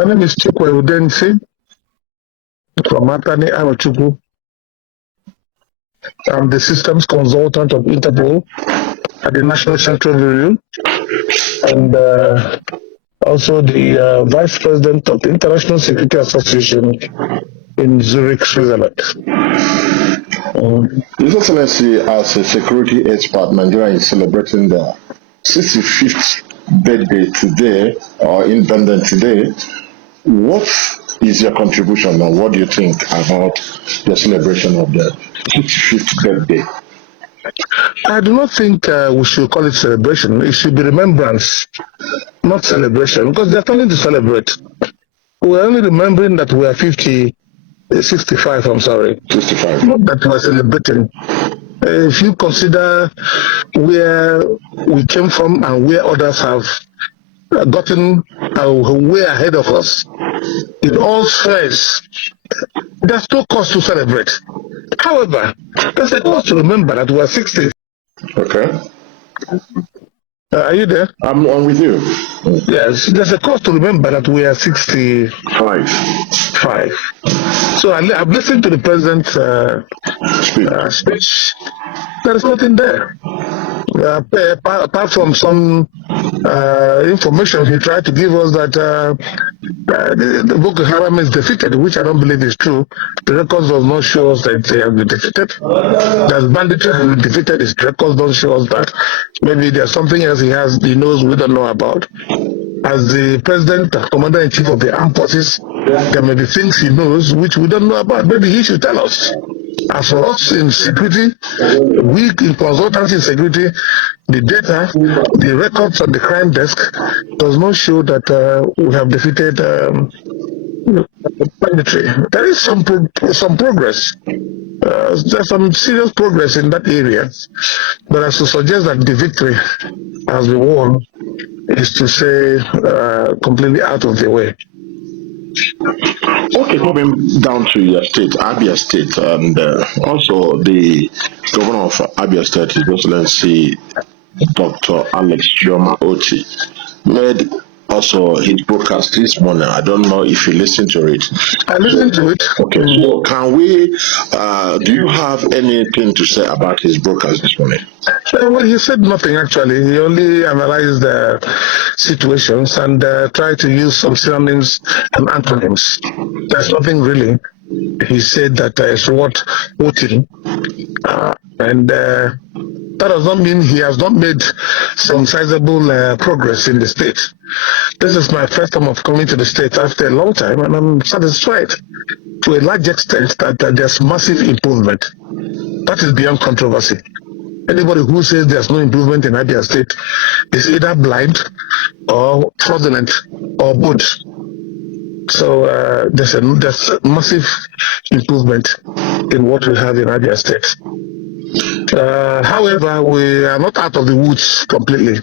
My name is Chikwe Udensi from Atani Arochukwu. I'm the Systems Consultant of Interpol at the National Central Bureau, and also the Vice President of the International Security Association in Zurich, Switzerland. His Excellency, as a security expert, Nigeria is celebrating the 65th birthday today, or independent today. What is your contribution, and what do you think about the celebration of the 65th birthday? I do not think we should call it celebration. It should be remembrance, not celebration, because there's nothing to celebrate. We're only remembering that we are 65, I'm sorry. 65. Not that we're celebrating. If you consider where we came from and where others have gotten way ahead of us, in all spheres, there's no cause to celebrate. However, there's a cause to remember that we are 60. Okay. Are you there? I'm with you. Yes, there's a cause to remember that we are 65. So I've listened to the president's speech. There is nothing there. Apart from some information he tried to give us that the Boko Haram is defeated, which I don't believe is true. The records does not show us that they have been defeated. That banditry has been defeated. His records don't show us that. Maybe there's something else he knows we don't know about. As the president, commander-in-chief of the armed forces, there may be things he knows which we don't know about. Maybe he should tell us. As for us in security, we in consultancy in security, the data, the records on the crime desk does not show that we have defeated banditry. There is some progress. There's some serious progress in that area. But as to suggest that the victory has been won is to say completely out of the way. Okay, moving down to your state, Abia State, and also the governor of Abia State, His Excellency Dr. Alex Chioma Oti, made also his broadcast this morning. I don't know if you listened to it. I listened to it. Okay, so can we, do you have anything to say about his broadcast this morning? Well, he said nothing actually. He only analyzed the situations and tried to use some synonyms and antonyms. There's nothing really. He said that it's worth voting. And that does not mean he has not made some sizable progress in the state. This is my first time of coming to the state after a long time, and I'm satisfied to a large extent that there's massive improvement. That is beyond controversy. Anybody who says there's no improvement in Abia State is either blind or fraudulent or both. So there's massive improvement in what we have in Abia State. However, we are not out of the woods completely.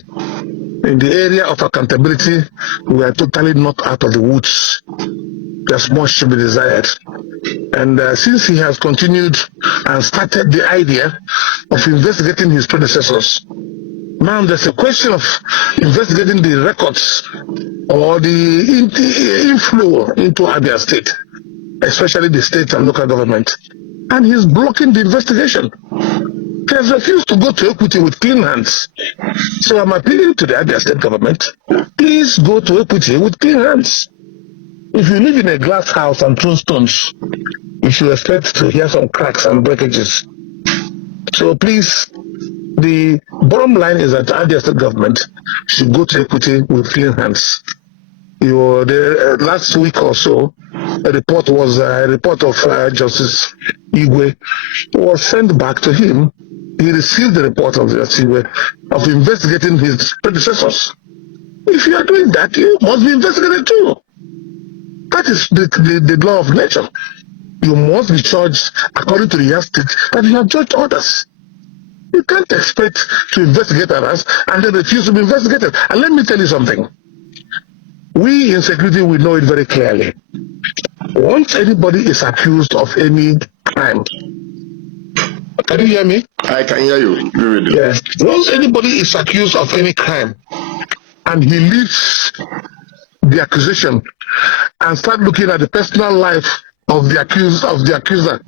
In the area of accountability, we are totally not out of the woods. There's much to be desired. And since he has continued and started the idea of investigating his predecessors, now there's a question of investigating the records or the inflow into Abia State, especially the state and local government. And he's blocking the investigation. He has refused to go to equity with clean hands. So I'm appealing to the Abia State government, please go to equity with clean hands. If you live in a glass house and throw stones, you should expect to hear some cracks and breakages. So please, the bottom line is that the Abia State government should go to equity with clean hands. The last week or so, a report of Justice Igwe was sent back to him. He received the report of Justice Igwe of investigating his predecessors. If you are doing that, you must be investigated too. That is the law of nature. You must be charged according to the yardstick that you have judged others. You can't expect to investigate others and then refuse to be investigated. And let me tell you something. We in security, we know it very clearly. Once anybody is accused of any crime, can you hear me? I can hear you. Yes. Once anybody is accused of any crime and he leaves the accusation and start looking at the personal life of the accuser,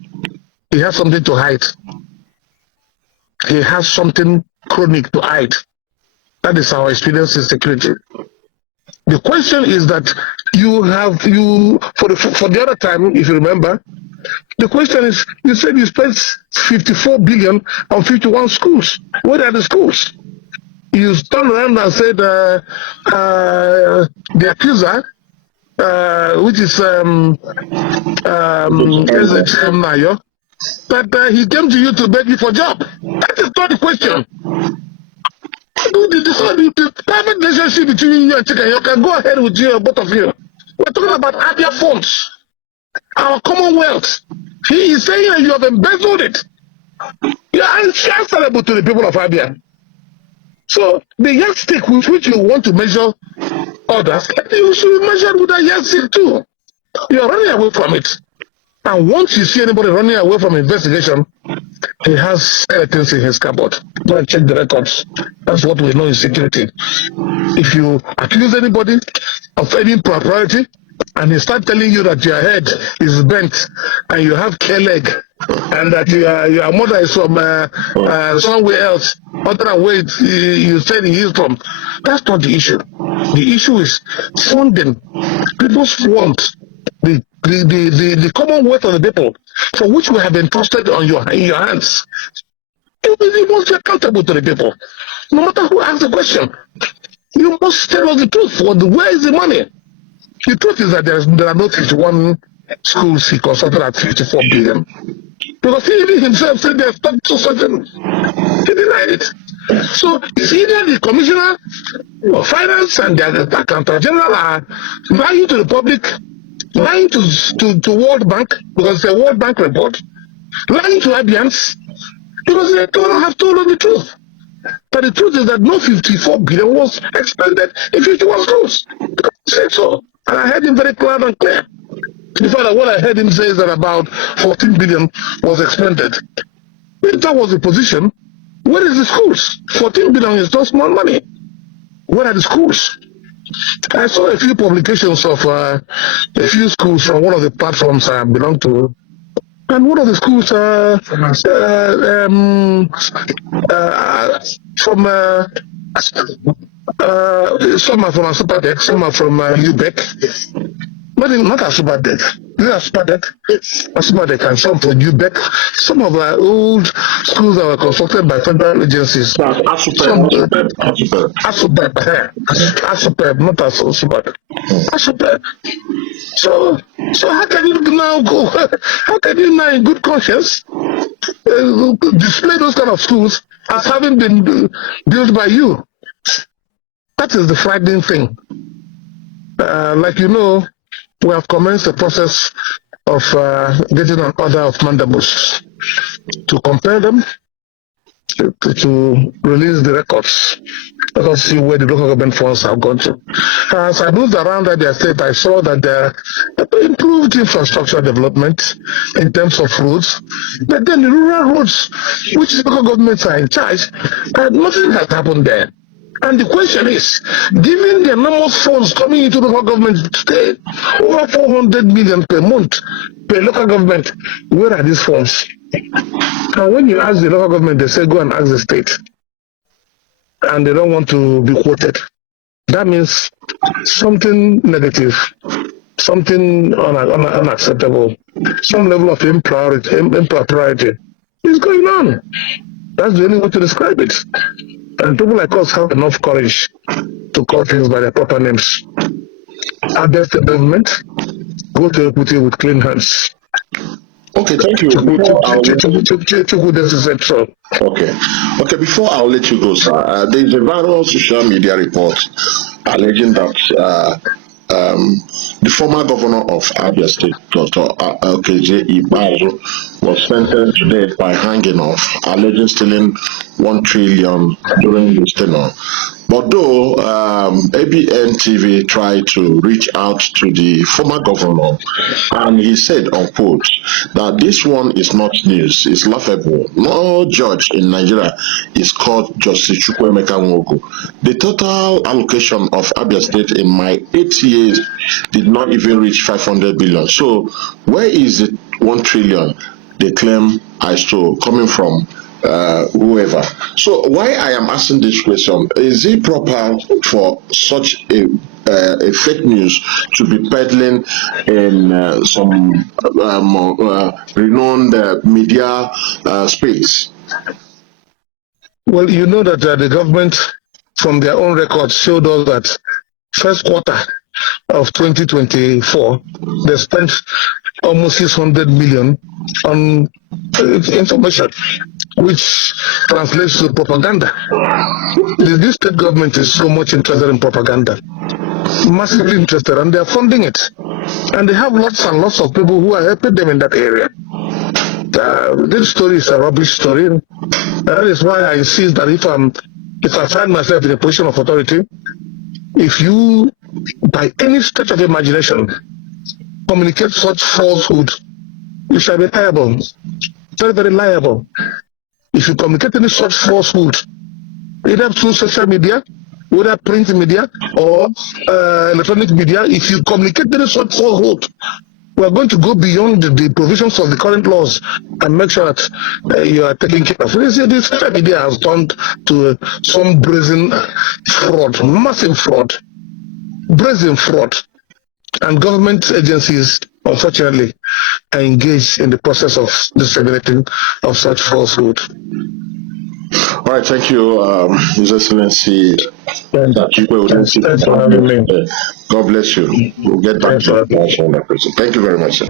he has something to hide. He has something chronic to hide. That is our experience in security. The question is that for the other time, if you remember, the question is, you said you spent 54 billion on 51 schools. Where are the schools? You turned around and said the accuser, which is Nayo, that he came to you to beg you for a job. That is not the question. The private relationship between you and Chikwe, you can go ahead with you, both of you. We're talking about ABN funds, our commonwealth. He is saying that you have embezzled it. You are answerable to the people of ABN. So the yardstick with which you want to measure others, you should be measured with a yardstick too. You are running away from it. And once you see anybody running away from investigation, he has skeletons in his cupboard. Go and check the records. That's what we know in security. If you accuse anybody of any impropriety, and he start telling you that your head is bent and you have care leg, and that your mother is from somewhere else, other than where you said he is from, that's not the issue. The issue is funding. People want the commonwealth of the people for which we have entrusted in your hands. You must be accountable to the people. No matter who asks the question, you must tell us the truth. Where is the money? The truth is that there are no 51 schools he consulted at 54 billion. Because he even himself said they have stopped to certain. He denied it. So it's either the commissioner of finance and the accountant general are lying to the public, lying to World Bank, because it's a World Bank report, lying to ABNs, because they don't have told us the truth. But the truth is that no 54 billion was expended in 51 schools. He said so. And I heard him very clear and clear. In fact, what I heard him say is that about 14 billion was expended. If that was the position, where is the schools? 14 billion is not small money. Where are the schools? I saw a few publications of a few schools from one of the platforms I belong to. And one of the schools some are from a super deck, some are from UBEC. Not a super deck. These are super deck. A super deck, and some from UBEC. Some of our old schools that were constructed by federal agencies. ASUPEB, not ASUPEB. ASUPEB. So how can you now go? How can you now, in good conscience, display those kind of schools as having been built by you? That is the frightening thing. Like you know, we have commenced the process of getting an order of mandamus to compare them, to release the records. Let us see where the local government funds have gone to. As I moved around Abia State, I saw that there improved infrastructure development in terms of roads, but then the rural roads, which the local governments are in charge, nothing has happened there. And the question is, given the enormous funds coming into local government today, over 400 million per month per local government, where are these funds? And when you ask the local government, they say go and ask the state. And they don't want to be quoted. That means something negative, something unacceptable, some level of impropriety is going on. That's the only way to describe it. And people like us have enough courage to call things by their proper names. Our best government, go to equity with clean hands. Okay, thank you. Okay, before I'll let you go, sir, there is a viral social media report alleging that the former governor of Abia State, Dr. LKJ Ibazo, was sentenced to death by hanging off, alleging stealing 1 trillion during his tenure. But though ABN TV tried to reach out to the former governor, and he said, unquote, that this one is not news, it's laughable. No judge in Nigeria is called Justice Chikwe Udensi. The total allocation of Abia State in my 8 years did not even reach 500 billion. So where is the 1 trillion they claim I stole coming from? Whoever. So why I am asking this question, is it proper for such a fake news to be peddling in some renowned media space? Well, you know that the government, from their own records, showed us that first quarter of 2024, they spent almost 600 million on information, which translates to propaganda. This state government is so much interested in propaganda, massively interested, and they are funding it. And they have lots and lots of people who are helping them in that area. This story is a rubbish story. That is why I insist that if I find myself in a position of authority, if you, by any stretch of imagination, communicate such falsehood, you shall be liable, very, very liable. If you communicate any such falsehood, either through social media, whether print media or electronic media, if you communicate any such falsehood, we are going to go beyond the provisions of the current laws and make sure that you are taking care of. You see, this social media has turned to some brazen fraud, massive fraud, brazen fraud. And government agencies, unfortunately, are engaged in the process of disseminating of such falsehood. All right, thank you, His Excellency Chikwe Udensi. God bless you. We'll get back to you. Thank you very much, sir.